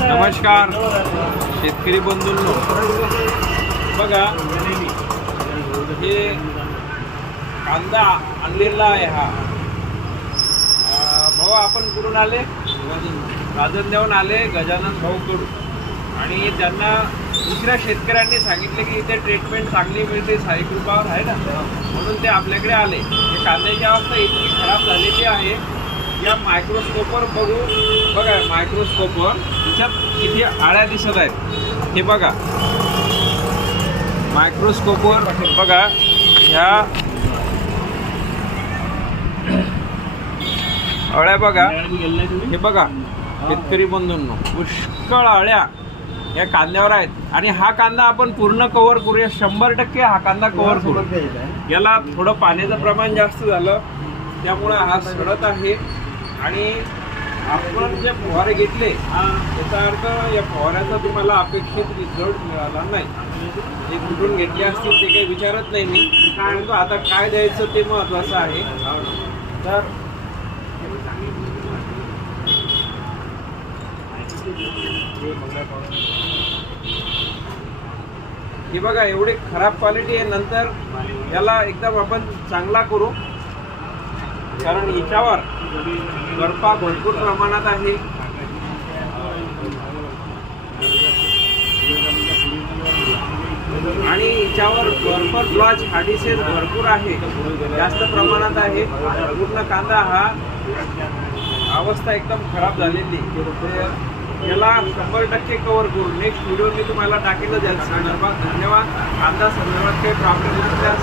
नमस्कार शेतकरी बंधूंनो, बघा हे कांदा आणलेला आहे हा भाऊ. आपण कुठून आले? राजनदेवून आले, गजानन भाऊकडून. आणि त्यांना दुसऱ्या शेतकऱ्यांनी सांगितले की इथे ट्रीटमेंट चांगली मिळते, साईकृपावर आहे ना, म्हणून ते आपल्याकडे आले. हे कांद्याची अवस्था इतकी खराब झालेली आहे, या मायक्रोस्कोपवर बघू. बघा मायक्रोस्कोपवर त्याच्यात किती आळ्या दिसत आहेत हे बघा. मायक्रोस्कोपवर बघा ह्या अळ्या बघा. हे बघा शेतकरी बंधूंनो, पुष्कळ अळ्या या कांद्यावर आहेत. आणि हा कांदा आपण पूर्ण कव्हर करूया, 100% हा कांदा कव्हर करू. याला थोडं पाण्याचं प्रमाण जास्त झालं त्यामुळे हा सडत आहे. आणि आपण जे फवारे घेतले याचा अर्थ या फवाऱ्याचा तुम्हाला अपेक्षित रिझल्ट मिळाला नाही. जे कुठून घेतले असतील ते काही विचारत नाही मी, परंतु आता काय द्यायचं ते महत्त्वाचं आहे. तर हे बघा एवढी खराब क्वालिटी आहे. नंतर याला एकदम आपण चांगला करू, कारण याच्यावर करपा भरपूर प्रमाणात आहे. आणि याच्यावर बर्फर ब्लॉच हार्डिसेस भरपूर आहे, जास्त प्रमाणात आहे. पूर्ण कांदा हा अवस्था एकदम खराब झालेली. याला 100% कव्हर करू. नेक्स्ट व्हिडिओ मी तुम्हाला टाकेल त्या संदर्भात. धन्यवाद. कांदा संदर्भात काही प्रॉब्लेम नसल्यास